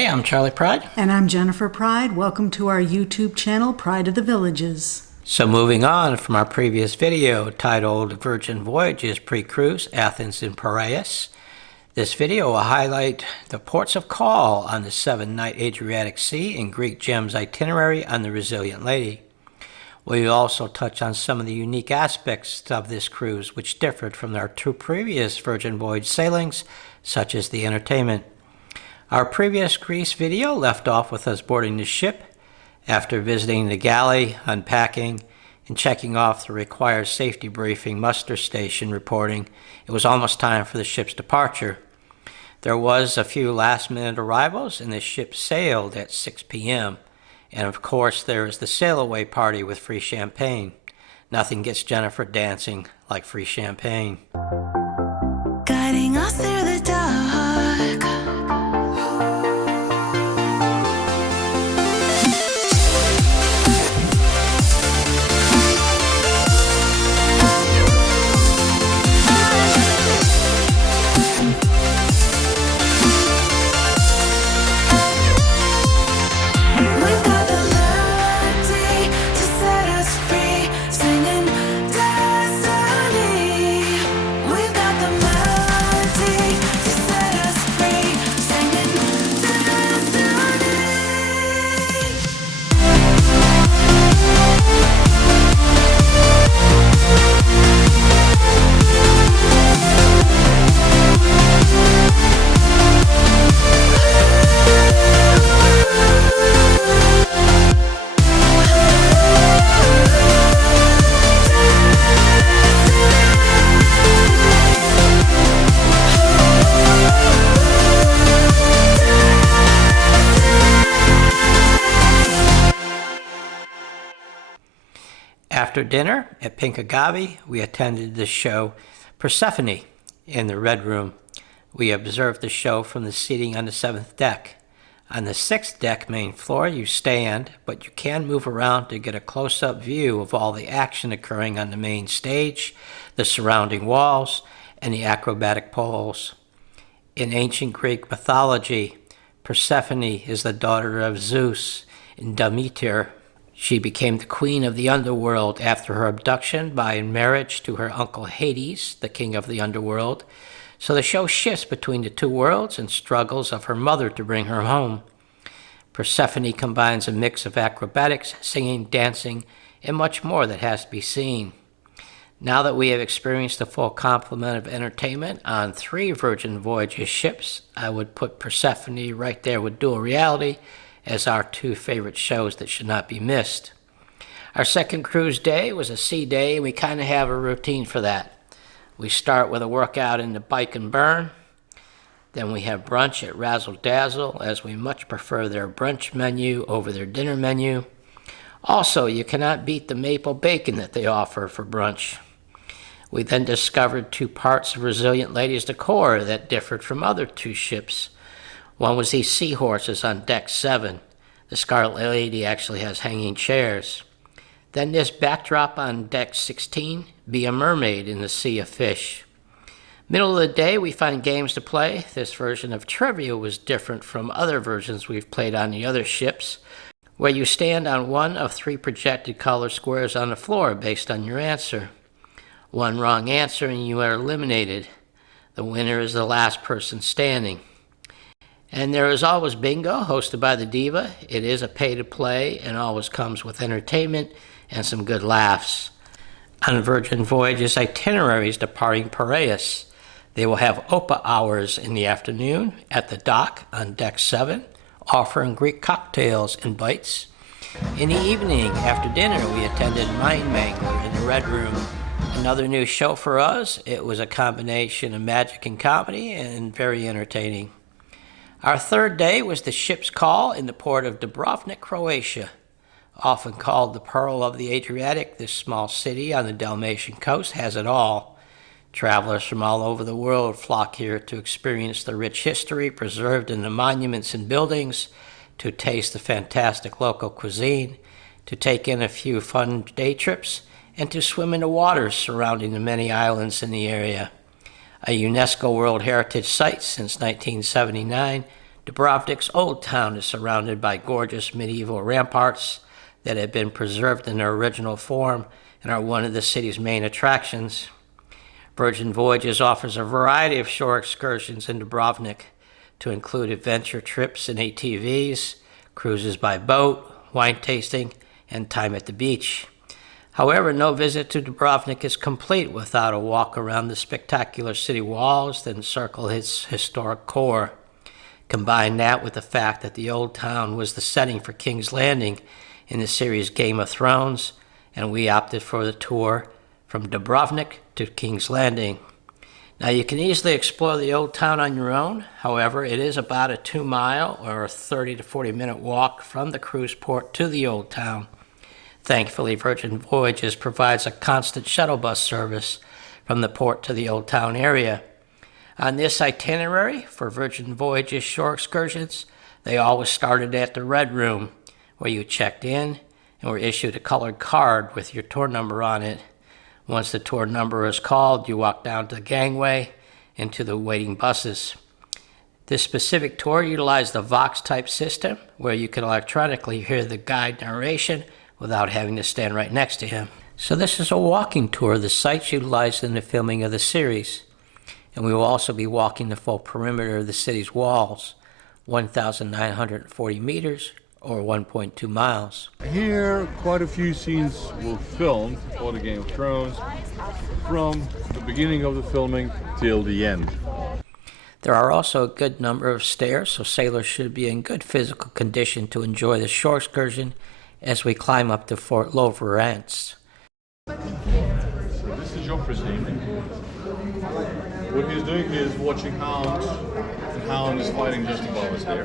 Hey, I'm Charlie Pryde. And I'm Jennifer Pryde. Welcome to our YouTube channel, Pride of the Villages. So moving on from our previous video titled Virgin Voyages Pre-Cruise, Athens and Parast, this video will highlight the ports of call on the 7-night Adriatic Sea and Greek Gems itinerary on the Resilient Lady. We will also touch on some of the unique aspects of this cruise which differed from our two previous Virgin Voyage sailings, such as the entertainment. Our previous Greece video left off with us boarding the ship after visiting the galley, unpacking, and checking off the required safety briefing muster station reporting it was almost time for the ship's departure. There was a few last-minute arrivals and the ship sailed at 6 p.m. And of course there is the sail-away party with free champagne. Nothing gets Jennifer dancing like free champagne. Guiding us through the dark. After dinner at Pink Agave, we attended the show Persephone in the Red Room. We observed the show from the seating on the 7th deck. On the 6th deck main floor, you stand, but you can move around to get a close-up view of all the action occurring on the main stage, the surrounding walls, and the acrobatic poles. In ancient Greek mythology, Persephone is the daughter of Zeus and Demeter. She became the queen of the underworld after her abduction by marriage to her uncle Hades, the king of the underworld. So the show shifts between the two worlds and struggles of her mother to bring her home. Persephone combines a mix of acrobatics, singing, dancing, and much more that has to be seen. Now that we have experienced the full complement of entertainment on 3 Virgin Voyages ships, I would put Persephone right there with Dual Reality as our 2 favorite shows that should not be missed. Our second cruise day was a sea day, and we kind of have a routine for that. We start with a workout in the Bike and Burn. Then we have brunch at Razzle Dazzle, as we much prefer their brunch menu over their dinner menu. Also, you cannot beat the maple bacon that they offer for brunch. We then discovered 2 parts of Resilient Lady's decor that differed from other 2 ships. One was these seahorses on deck 7. The Scarlet Lady actually has hanging chairs. Then this backdrop on deck 16, be a mermaid in the sea of fish. Middle of the day, we find games to play. This version of trivia was different from other versions we've played on the other ships, where you stand on one of 3 projected color squares on the floor based on your answer. One wrong answer and you are eliminated. The winner is the last person standing. And there is always bingo, hosted by the Diva. It is a pay-to-play and always comes with entertainment and some good laughs. On Virgin Voyages itineraries departing Parast, they will have OPA hours in the afternoon at the dock on deck 7, offering Greek cocktails and bites. In the evening, after dinner, we attended Mind Mangler in the Red Room. Another new show for us. It was a combination of magic and comedy and very entertaining. Our third day was the ship's call in the port of Dubrovnik, Croatia. Often called the Pearl of the Adriatic, this small city on the Dalmatian coast has it all. Travelers from all over the world flock here to experience the rich history preserved in the monuments and buildings, to taste the fantastic local cuisine, to take in a few fun day trips, and to swim in the waters surrounding the many islands in the area. A UNESCO World Heritage Site since 1979, Dubrovnik's Old Town is surrounded by gorgeous medieval ramparts that have been preserved in their original form and are one of the city's main attractions. Virgin Voyages offers a variety of shore excursions in Dubrovnik, to include adventure trips in ATVs, cruises by boat, wine tasting, and time at the beach. However, no visit to Dubrovnik is complete without a walk around the spectacular city walls that encircle its historic core. Combine that with the fact that the Old Town was the setting for King's Landing in the series Game of Thrones, and we opted for the tour from Dubrovnik to King's Landing. Now, you can easily explore the Old Town on your own. However, it is about a 2-mile or a 30 to 40-minute walk from the cruise port to the Old Town. Thankfully, Virgin Voyages provides a constant shuttle bus service from the port to the Old Town area. On this itinerary for Virgin Voyages shore excursions, they always started at the Red Room, where you checked in and were issued a colored card with your tour number on it. Once the tour number is called, you walk down to the gangway and to the waiting buses. This specific tour utilized the Vox-type system, where you can electronically hear the guide narration without having to stand right next to him. So this is a walking tour of the sites utilized in the filming of the series. And we will also be walking the full perimeter of the city's walls, 1,940 meters or 1.2 miles. Here, quite a few scenes were filmed for the Game of Thrones, from the beginning of the filming till the end. There are also a good number of stairs, so sailors should be in good physical condition to enjoy the shore excursion as we climb up to Fort Loverance. So this is Joffrey's team. What he's doing is watching hounds, and hound is fighting just above us here.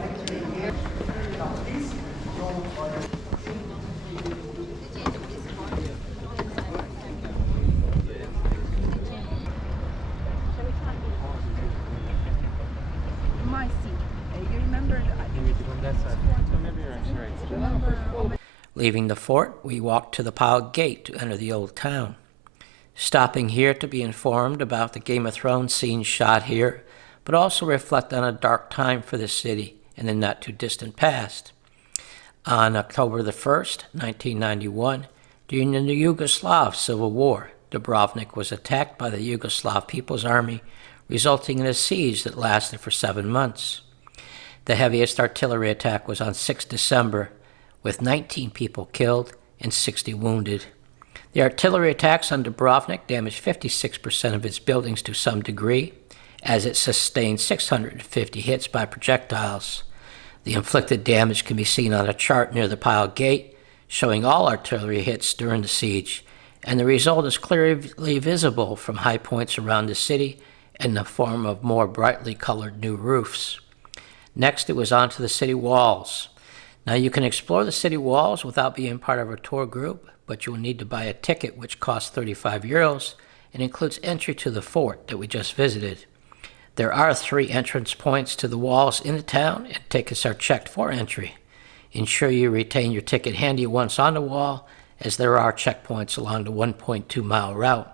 My seat. You remember? Leaving the fort, we walked to the Piled Gate to enter the Old Town. Stopping here to be informed about the Game of Thrones scenes shot here, but also reflect on a dark time for the city in the not-too-distant past. On October the 1st, 1991, during the Yugoslav Civil War, Dubrovnik was attacked by the Yugoslav People's Army, resulting in a siege that lasted for 7 months. The heaviest artillery attack was on 6 December, with 19 people killed and 60 wounded. The artillery attacks on Dubrovnik damaged 56% of its buildings to some degree, as it sustained 650 hits by projectiles. The inflicted damage can be seen on a chart near the Piled Gate, showing all artillery hits during the siege, and the result is clearly visible from high points around the city in the form of more brightly colored new roofs. Next, it was on to the city walls. Now, you can explore the city walls without being part of a tour group, but you will need to buy a ticket which costs 35 euros and includes entry to the fort that we just visited. There are 3 entrance points to the walls in the town, and tickets are checked for entry. Ensure you retain your ticket handy once on the wall, as there are checkpoints along the 1.2-mile route.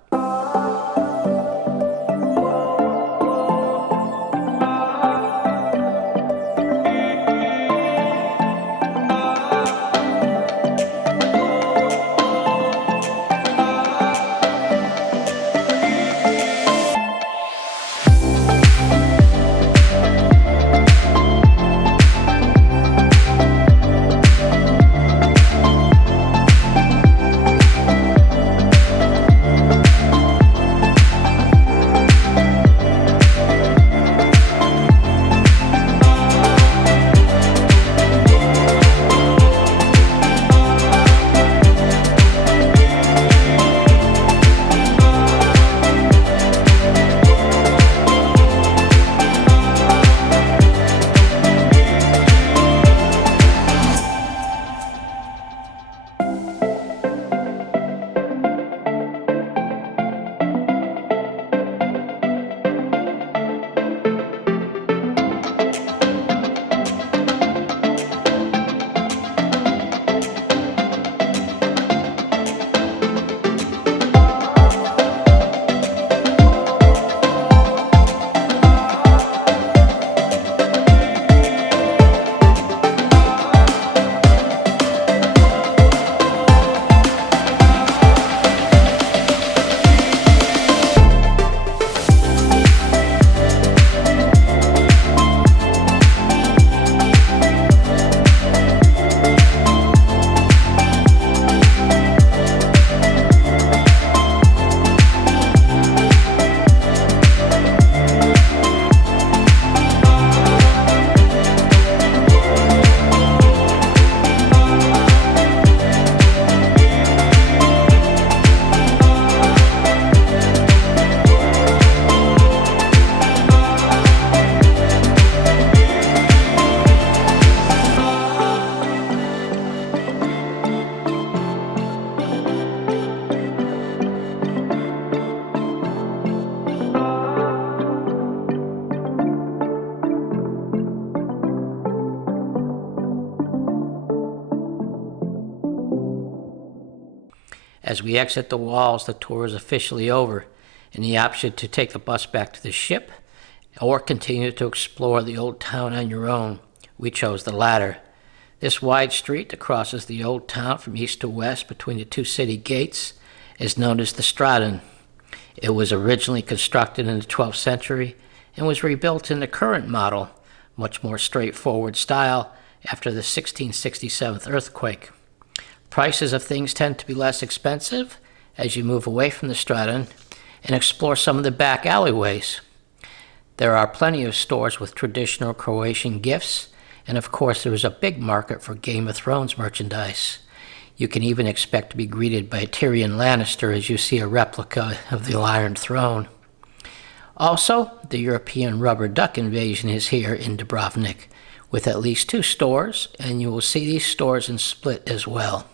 As we exit the walls, the tour is officially over, and the option to take the bus back to the ship or continue to explore the Old Town on your own. We chose the latter. This wide street that crosses the Old Town from east to west between the two city gates is known as the Stradon. It was originally constructed in the 12th century and was rebuilt in the current model, much more straightforward style, after the 1667 earthquake. Prices of things tend to be less expensive as you move away from the Stradon and explore some of the back alleyways. There are plenty of stores with traditional Croatian gifts, and of course there is a big market for Game of Thrones merchandise. You can even expect to be greeted by Tyrion Lannister as you see a replica of the Iron Throne. Also, the European rubber duck invasion is here in Dubrovnik, with at least 2 stores, and you will see these stores in Split as well.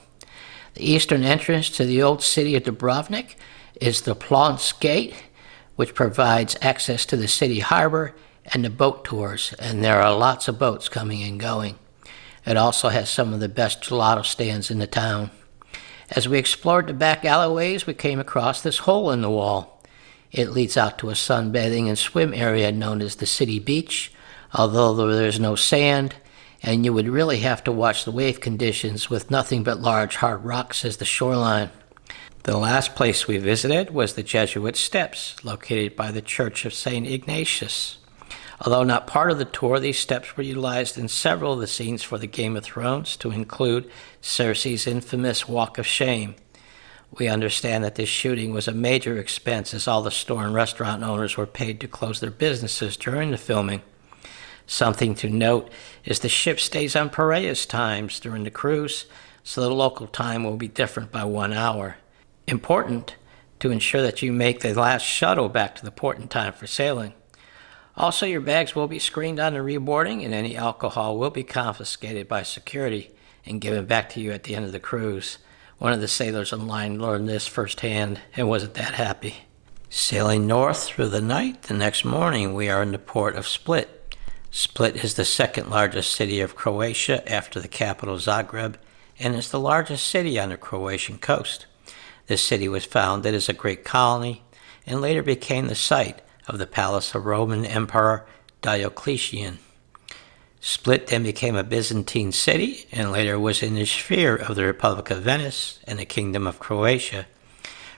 The eastern entrance to the old city of Dubrovnik is the Plonsk Gate, which provides access to the city harbor and the boat tours, and there are lots of boats coming and going. It also has some of the best gelato stands in the town. As we explored the back alleyways, we came across this hole in the wall. It leads out to a sunbathing and swim area known as the City Beach, although there's no sand, and you would really have to watch the wave conditions with nothing but large hard rocks as the shoreline. The last place we visited was the Jesuit Steps, located by the Church of St. Ignatius. Although not part of the tour, these steps were utilized in several of the scenes for the Game of Thrones, to include Cersei's infamous Walk of Shame. We understand that this shooting was a major expense, as all the store and restaurant owners were paid to close their businesses during the filming. Something to note is the ship stays on Piraeus times during the cruise, so the local time will be different by 1 hour. Important to ensure that you make the last shuttle back to the port in time for sailing. Also, your bags will be screened on the reboarding, and any alcohol will be confiscated by security and given back to you at the end of the cruise. One of the sailors on line learned this firsthand and wasn't that happy. Sailing north through the night, the next morning we are in the port of Split. Split is the second largest city of Croatia after the capital Zagreb, and is the largest city on the Croatian coast. This city was founded as a great colony and later became the site of the palace of Roman Emperor Diocletian. Split then became a Byzantine city and later was in the sphere of the Republic of Venice and the Kingdom of Croatia.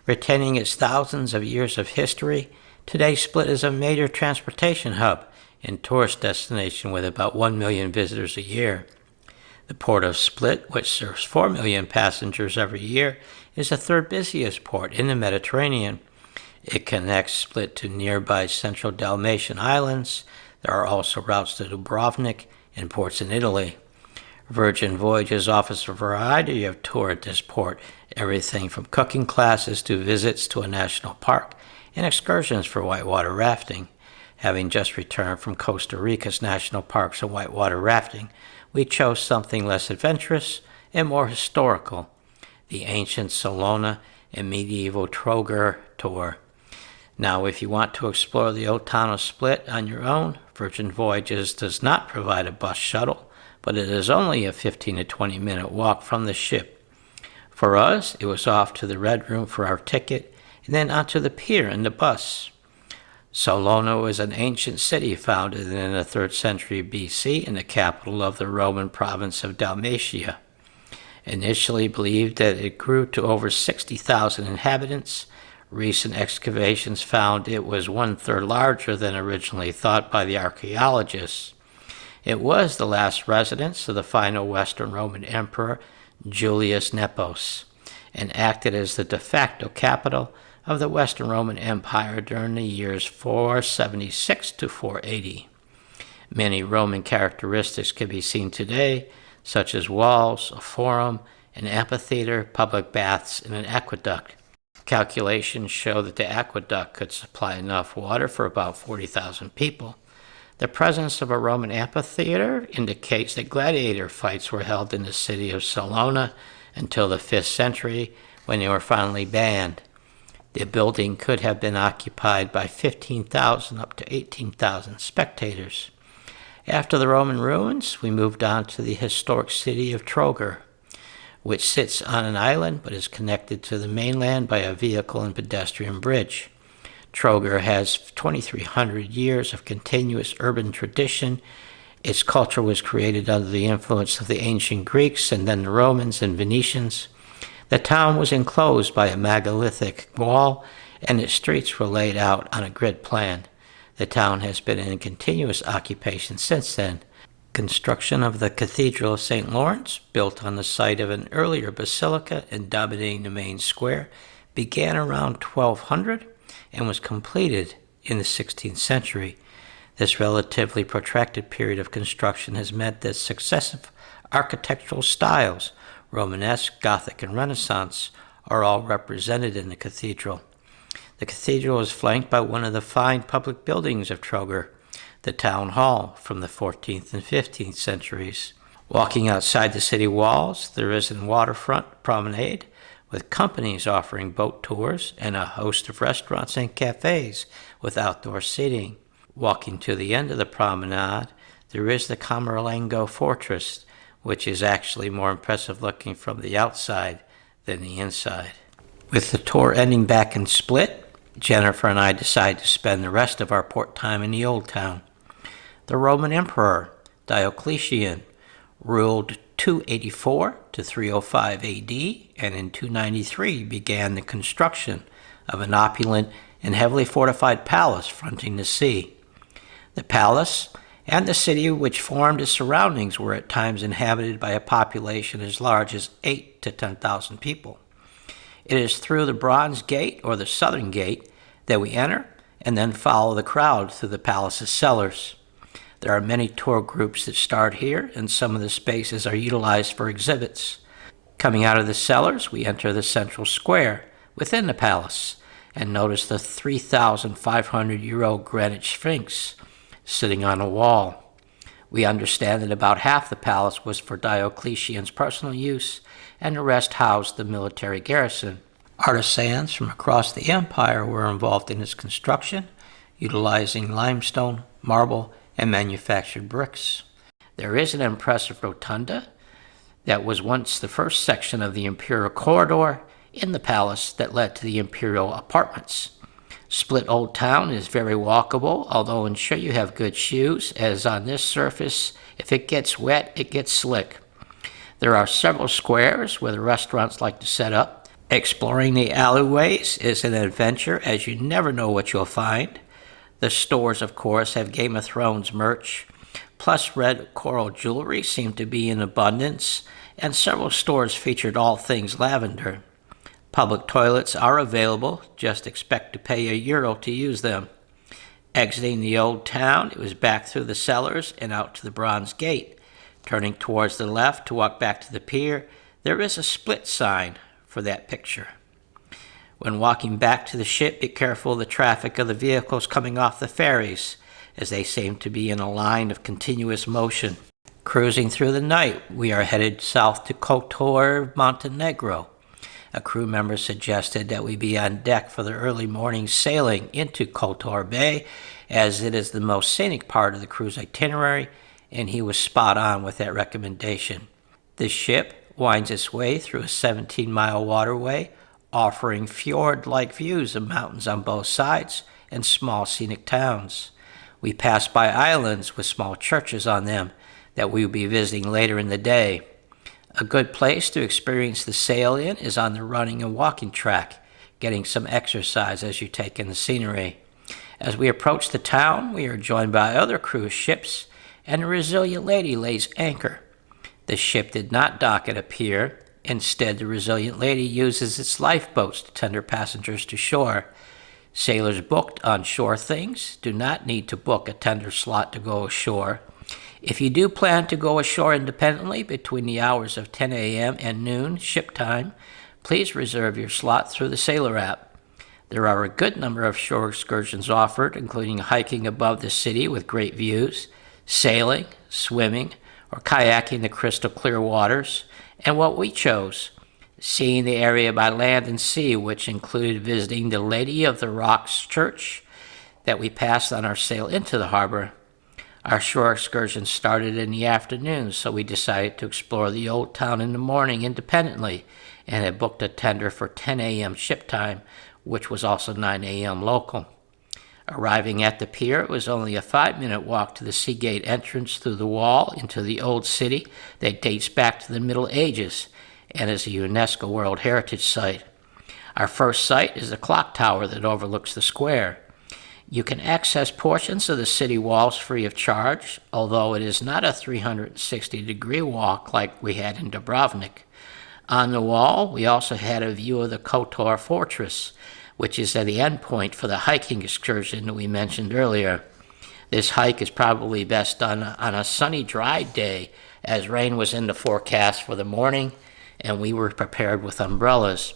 Retaining its thousands of years of history, today Split is a major transportation hub and tourist destination with about 1 million visitors a year. The port of Split, which serves 4 million passengers every year, is the third busiest port in the Mediterranean. It connects Split to nearby central Dalmatian islands. There are also routes to Dubrovnik and ports in Italy. Virgin Voyages offers a variety of tours at this port, everything from cooking classes to visits to a national park and excursions for whitewater rafting. Having just returned from Costa Rica's national parks and whitewater rafting, we chose something less adventurous and more historical, the ancient Salona and medieval Trogar tour. Now, if you want to explore the old town of Split on your own, Virgin Voyages does not provide a bus shuttle, but it is only a 15 to 20 minute walk from the ship. For us, it was off to the Red Room for our ticket, and then onto the pier in the bus. Salona was an ancient city founded in the 3rd century BC and the capital of the Roman province of Dalmatia. Initially believed that it grew to over 60,000 inhabitants, recent excavations found it was 1/3 larger than originally thought by the archaeologists. It was the last residence of the final Western Roman Emperor Julius Nepos, and acted as the de facto capital of the Western Roman Empire during the years 476 to 480. Many Roman characteristics can be seen today, such as walls, a forum, an amphitheater, public baths, and an aqueduct. Calculations show that the aqueduct could supply enough water for about 40,000 people. The presence of a Roman amphitheater indicates that gladiator fights were held in the city of Salona until the 5th century, when they were finally banned. The building could have been occupied by 15,000 up to 18,000 spectators. After the Roman ruins, we moved on to the historic city of Trogar. which sits on an island but is connected to the mainland by a vehicle and pedestrian bridge. Trogar has 2,300 years of continuous urban tradition. Its culture was created under the influence of the ancient Greeks and then the Romans and Venetians. The town was enclosed by a megalithic wall, and its streets were laid out on a grid plan. The town has been in continuous occupation since then. Construction of the Cathedral of St. Lawrence, built on the site of an earlier basilica and dominating the main square, began around 1200 and was completed in the 16th century. This relatively protracted period of construction has meant that successive architectural styles, Romanesque, Gothic, and Renaissance, are all represented in the cathedral. The cathedral is flanked by one of the fine public buildings of Trogar, the town hall from the 14th and 15th centuries. Walking outside the city walls, there is a waterfront promenade with companies offering boat tours and a host of restaurants and cafes with outdoor seating. Walking to the end of the promenade, there is the Camerlengo Fortress, which is actually more impressive looking from the outside than the inside. With the tour ending back in Split, Jennifer and I decided to spend the rest of our port time in the Old Town. The Roman Emperor Diocletian ruled 284 to 305 AD, and in 293 began the construction of an opulent and heavily fortified palace fronting the sea. The palace and the city which formed its surroundings were at times inhabited by a population as large as 8 to 10,000 people. It is through the Bronze Gate, or the Southern Gate, that we enter and then follow the crowd through the palace's cellars. There are many tour groups that start here, and some of the spaces are utilized for exhibits. Coming out of the cellars, we enter the central square within the palace and notice the 3,500-year-old granite Sphinx sitting on a wall. We understand that about half the palace was for Diocletian's personal use, and the rest housed the military garrison. Artisans from across the empire were involved in its construction, utilizing limestone, marble, and manufactured bricks. There is an impressive rotunda that was once the first section of the imperial corridor in the palace that led to the imperial apartments. Split Old Town is very walkable, although ensure you have good shoes, as on this surface, if it gets wet, it gets slick. There are several squares where the restaurants like to set up. Exploring the alleyways is an adventure, as you never know what you'll find. The stores, of course, have Game of Thrones merch, plus red coral jewelry seemed to be in abundance, and several stores featured all things lavender. Public toilets are available, just expect to pay €1 to use them. Exiting the Old Town, it was back through the cellars and out to the Bronze Gate. Turning towards the left to walk back to the pier, there is a split sign for that picture. When walking back to the ship, be careful of the traffic of the vehicles coming off the ferries, as they seem to be in a line of continuous motion. Cruising through the night, we are headed south to Kotor, Montenegro. A crew member suggested that we be on deck for the early morning sailing into Kotor Bay, as it is the most scenic part of the cruise itinerary, and he was spot on with that recommendation. The ship winds its way through a 17-mile waterway, offering fjord-like views of mountains on both sides and small scenic towns. We pass by islands with small churches on them that we will be visiting later in the day. A good place to experience the sail in is on the running and walking track, getting some exercise as you take in the scenery. As we approach the town, we are joined by other cruise ships, and the Resilient Lady lays anchor. The ship did not dock at a pier. Instead, the Resilient Lady uses its lifeboats to tender passengers to shore. Sailors booked on shore things do not need to book a tender slot to go ashore. If you do plan to go ashore independently between the hours of 10 a.m. and noon ship time, please reserve your slot through the Sailor app. There are a good number of shore excursions offered, including hiking above the city with great views, sailing, swimming, or kayaking the crystal clear waters, and what we chose, seeing the area by land and sea, which included visiting the Lady of the Rocks Church that we passed on our sail into the harbor. Our shore excursion started in the afternoon, so we decided to explore the Old Town in the morning independently and had booked a tender for 10 a.m. ship time, which was also 9 a.m. local. Arriving at the pier, it was only a 5-minute walk to the sea gate entrance through the wall into the old city that dates back to the Middle Ages and is a UNESCO World Heritage Site. Our first site is the clock tower that overlooks the square. You can access portions of the city walls free of charge, although it is not a 360-degree walk like we had in Dubrovnik. On the wall, we also had a view of the Kotor fortress, which is at the end point for the hiking excursion that we mentioned earlier. This hike is probably best done on a sunny, dry day, as rain was in the forecast for the morning, and we were prepared with umbrellas.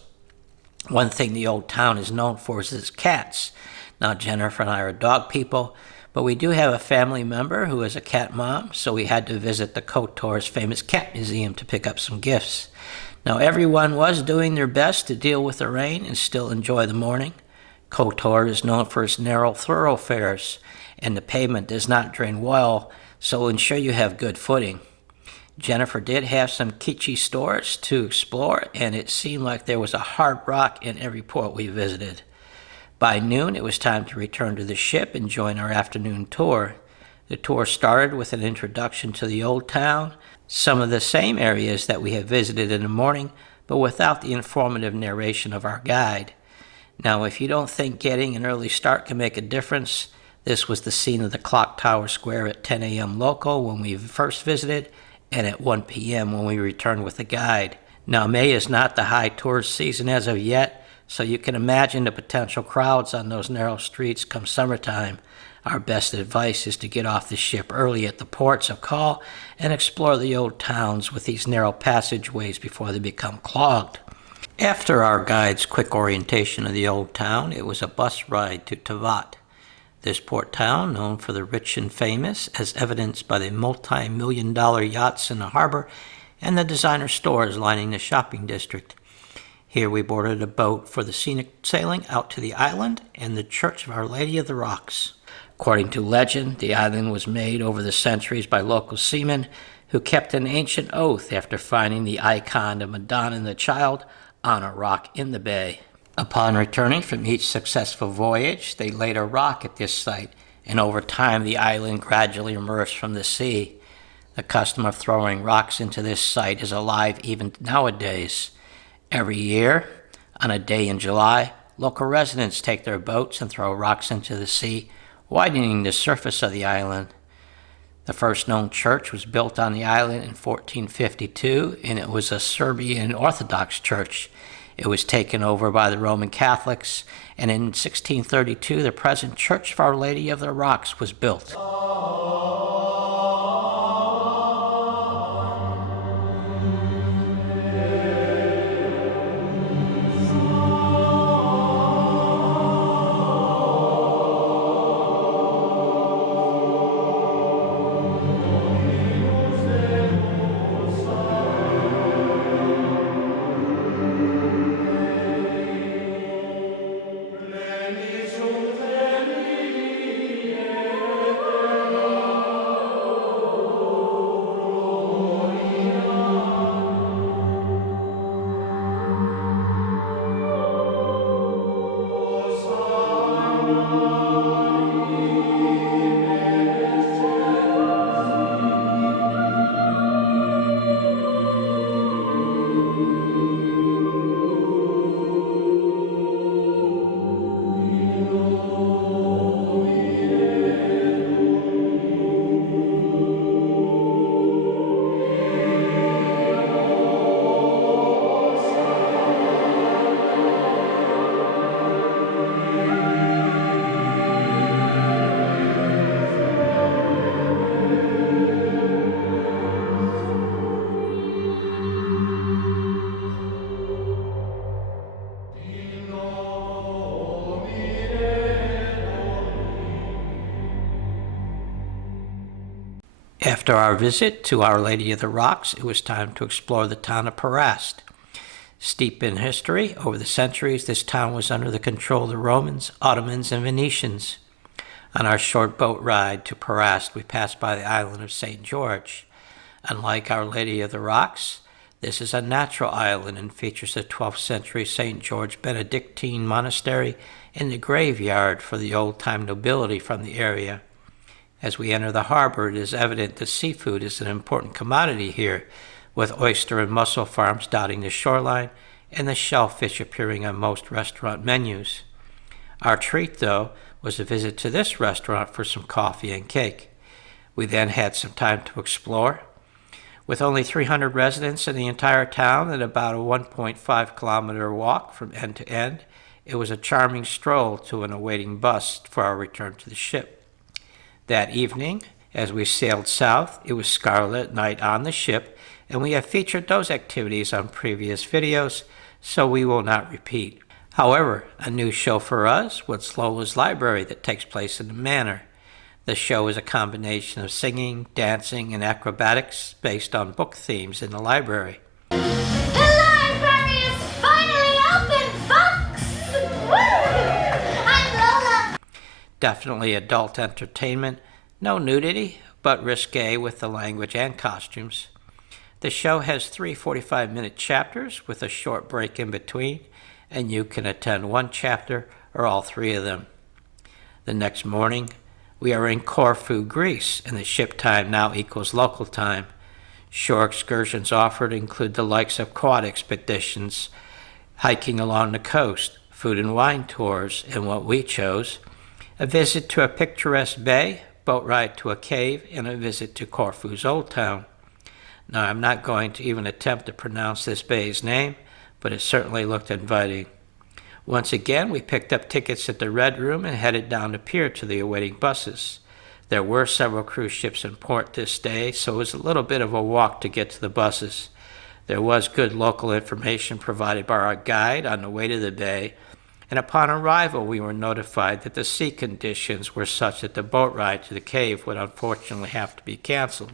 One thing the Old Town is known for is its cats. Now, Jennifer and I are dog people, but we do have a family member who is a cat mom, so we had to visit the Kotor's famous cat museum to pick up some gifts. Now, everyone was doing their best to deal with the rain and still enjoy the morning. Kotor is known for its narrow thoroughfares, and the pavement does not drain well, so ensure you have good footing. Jennifer did have some kitschy stores to explore, and it seemed like there was a hard rock in every port we visited. By noon, it was time to return to the ship and join our afternoon tour. The tour started with an introduction to the Old Town, some of the same areas that we had visited in the morning, but without the informative narration of our guide. Now, if you don't think getting an early start can make a difference, this was the scene of the clock tower square at 10 a.m. local when we first visited, and at 1 p.m. when we returned with a guide. Now, May is not the high tourist season as of yet, so you can imagine the potential crowds on those narrow streets come summertime. Our best advice is to get off the ship early at the ports of call and explore the old towns with these narrow passageways before they become clogged. After our guide's quick orientation of the Old Town, it was a bus ride to Tavat. This port town, known for the rich and famous, as evidenced by the multi-million-dollar yachts in the harbor and the designer stores lining the shopping district. Here we boarded a boat for the scenic sailing out to the island and the Church of Our Lady of the Rocks. According to legend, the island was made over the centuries by local seamen who kept an ancient oath after finding the icon of Madonna and the Child on a rock in the bay. Upon returning from each successful voyage, they laid a rock at this site, and over time the island gradually emerged from the sea. The custom of throwing rocks into this site is alive even nowadays. Every year, on a day in July, local residents take their boats and throw rocks into the sea, widening the surface of the island. The first known church was built on the island in 1452, and it was a Serbian Orthodox church. It was taken over by the Roman Catholics, and in 1632, the present Church of Our Lady of the Rocks was built. After our visit to Our Lady of the Rocks, it was time to explore the town of Parast. Steep in history, over the centuries, this town was under the control of the Romans, Ottomans, and Venetians. On our short boat ride to Parast, we passed by the island of St. George. Unlike Our Lady of the Rocks, this is a natural island and features a 12th century St. George Benedictine Monastery and the graveyard for the old-time nobility from the area. As we enter the harbor, it is evident that seafood is an important commodity here, with oyster and mussel farms dotting the shoreline and the shellfish appearing on most restaurant menus. Our treat, though, was a visit to this restaurant for some coffee and cake. We then had some time to explore. With only 300 residents in the entire town and about a 1.5-kilometer walk from end to end, it was a charming stroll to an awaiting bus for our return to the ship. That evening, as we sailed south, it was Scarlet Night on the ship, and we have featured those activities on previous videos, so we will not repeat. However, a new show for us was Lola's Library that takes place in the manor. The show is a combination of singing, dancing, and acrobatics based on book themes in the library. The library is finally open, folks! Woo! I'm Lola! Definitely adult entertainment, no nudity, but risque with the language and costumes. The show has 3 45-minute chapters with a short break in between, and you can attend one chapter or all 3 of them. The next morning, we are in Corfu, Greece, and the ship time now equals local time. Shore excursions offered include the likes of quad expeditions, hiking along the coast, food and wine tours, and what we chose, a visit to a picturesque bay, boat ride to a cave, and a visit to Corfu's Old Town. Now, I'm not going to even attempt to pronounce this bay's name, but it certainly looked inviting. Once again, we picked up tickets at the Red Room and headed down the pier to the awaiting buses. There were several cruise ships in port this day, so it was a little bit of a walk to get to the buses. There was good local information provided by our guide on the way to the bay, and upon arrival we were notified that the sea conditions were such that the boat ride to the cave would unfortunately have to be canceled.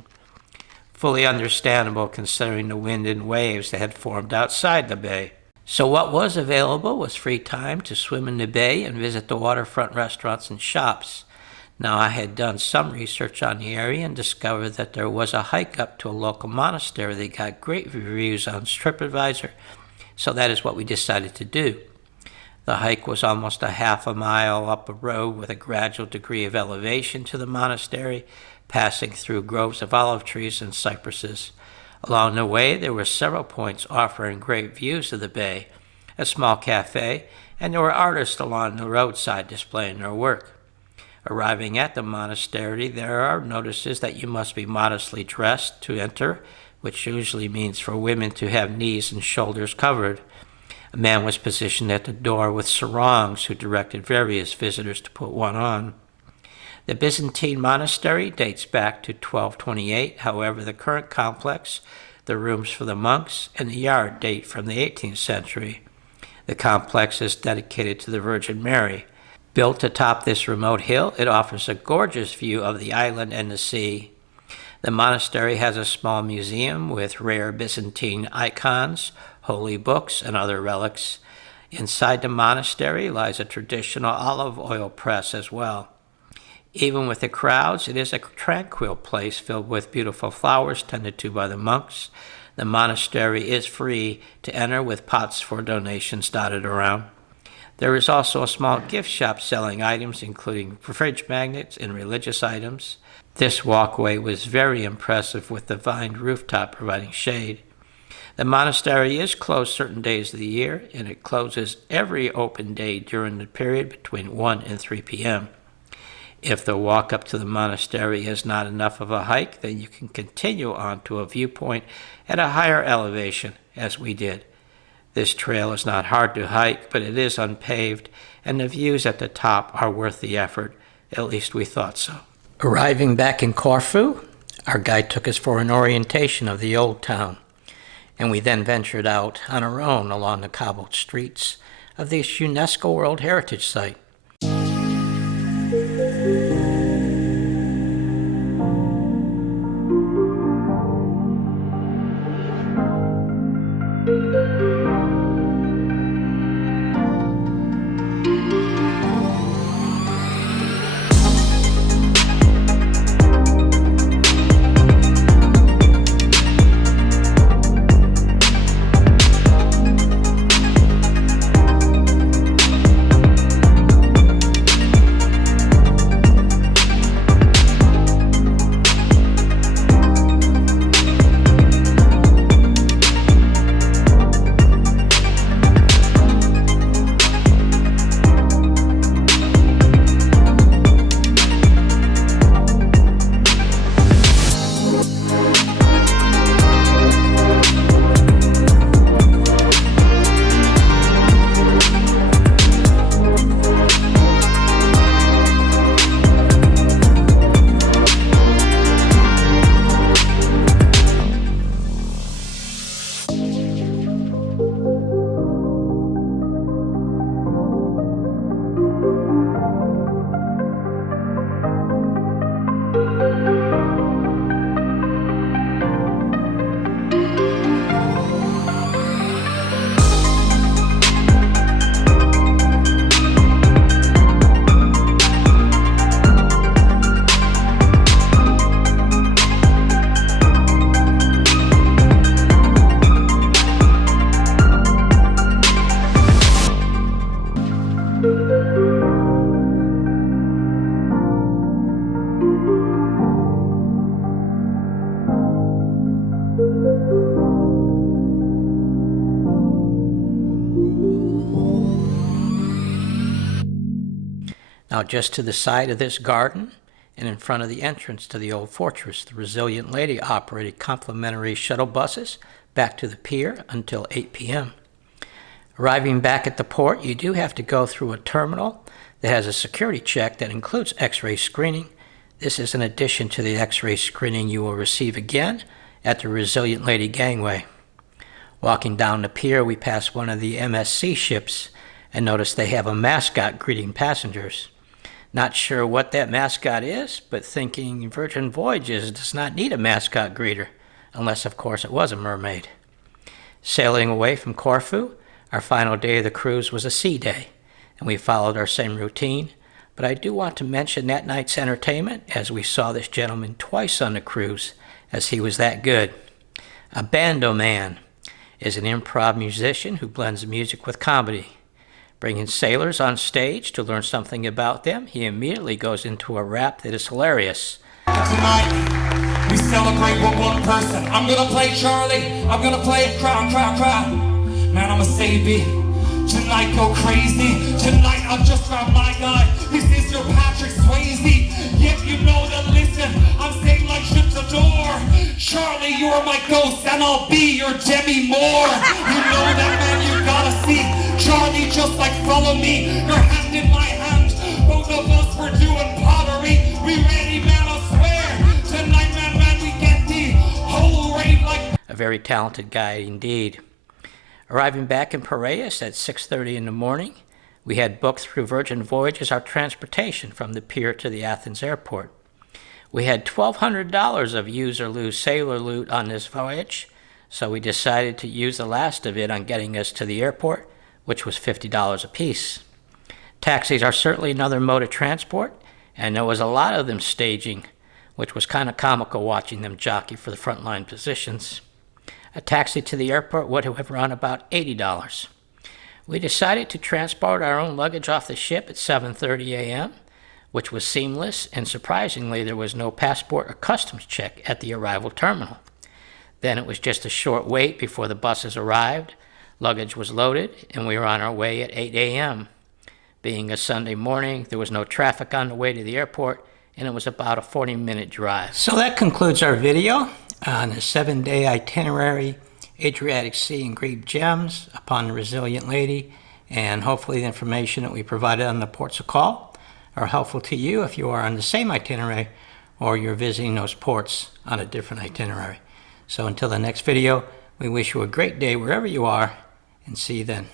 Fully understandable considering the wind and waves that had formed outside the bay. So what was available was free time to swim in the bay and visit the waterfront restaurants and shops. Now, I had done some research on the area and discovered that there was a hike up to a local monastery that got great reviews on TripAdvisor, so that is what we decided to do. The hike was almost a half a mile up a road with a gradual degree of elevation to the monastery, passing through groves of olive trees and cypresses. Along the way, there were several points offering great views of the bay, a small cafe, and there were artists along the roadside displaying their work. Arriving at the monastery, there are notices that you must be modestly dressed to enter, which usually means for women to have knees and shoulders covered. A man was positioned at the door with sarongs who directed various visitors to put one on. The Byzantine Monastery dates back to 1228, however the current complex, the rooms for the monks, and the yard date from the 18th century. The complex is dedicated to the Virgin Mary. Built atop this remote hill, it offers a gorgeous view of the island and the sea. The monastery has a small museum with rare Byzantine icons, holy books, and other relics. Inside the monastery lies a traditional olive oil press as well. Even with the crowds, it is a tranquil place filled with beautiful flowers tended to by the monks. The monastery is free to enter with pots for donations dotted around. There is also a small gift shop selling items including fridge magnets and religious items. This walkway was very impressive with the vined rooftop providing shade. The monastery is closed certain days of the year, and it closes every open day during the period between 1 and 3 p.m. If the walk up to the monastery is not enough of a hike, then you can continue on to a viewpoint at a higher elevation, as we did. This trail is not hard to hike, but it is unpaved, and the views at the top are worth the effort. At least we thought so. Arriving back in Corfu, our guide took us for an orientation of the Old Town, and we then ventured out on our own along the cobbled streets of this UNESCO World Heritage Site. Now just to the side of this garden and in front of the entrance to the old fortress, the Resilient Lady operated complimentary shuttle buses back to the pier until 8 p.m. Arriving back at the port, you do have to go through a terminal that has a security check that includes x-ray screening. This is in addition to the x-ray screening you will receive again at the Resilient Lady gangway. Walking down the pier, we pass one of the MSC ships and notice they have a mascot greeting passengers. Not sure what that mascot is, but thinking Virgin Voyages does not need a mascot greeter, unless of course it was a mermaid. Sailing away from Corfu, our final day of the cruise was a sea day, and we followed our same routine, but I do want to mention that night's entertainment, as we saw this gentleman twice on the cruise, as he was that good. A bando man is an improv musician who blends music with comedy. Bringing sailors on stage to learn something about them, he immediately goes into a rap that is hilarious. Tonight, we celebrate with one person. I'm gonna play Charlie, I'm gonna play Cry, Cry, Cry. Man, I'ma say B. Tonight go crazy. Tonight I've just found my guy. This is your Patrick Swayze. Yet you know that, listen, I'm saying like shit to door. Charlie, you're my ghost and I'll be your Demi Moore. You know that, man, you gotta see. Charlie, just like follow me. Your hand in my hand. Both of us were doing pottery. We ready, man, I swear. Tonight, man, we get the whole rave like... A very talented guy indeed. Arriving back in Parast at 6:30 in the morning, we had booked through Virgin Voyages our transportation from the pier to the Athens airport. We had $1,200 of use or lose sailor loot on this voyage, so we decided to use the last of it on getting us to the airport, which was $50 apiece. Taxis are certainly another mode of transport, and there was a lot of them staging, which was kind of comical watching them jockey for the frontline positions. A taxi to the airport would have run about $80. We decided to transport our own luggage off the ship at 7:30 a.m., which was seamless, and surprisingly there was no passport or customs check at the arrival terminal. Then it was just a short wait before the buses arrived, luggage was loaded, and we were on our way at 8 a.m. Being a Sunday morning, there was no traffic on the way to the airport, and it was about a 40-minute drive. So that concludes our video on the 7-day itinerary, Adriatic Sea and Greek Gems upon the Resilient Lady, and hopefully the information that we provided on the ports of call are helpful to you if you are on the same itinerary or you're visiting those ports on a different itinerary. So until the next video, we wish you a great day wherever you are, and see you then.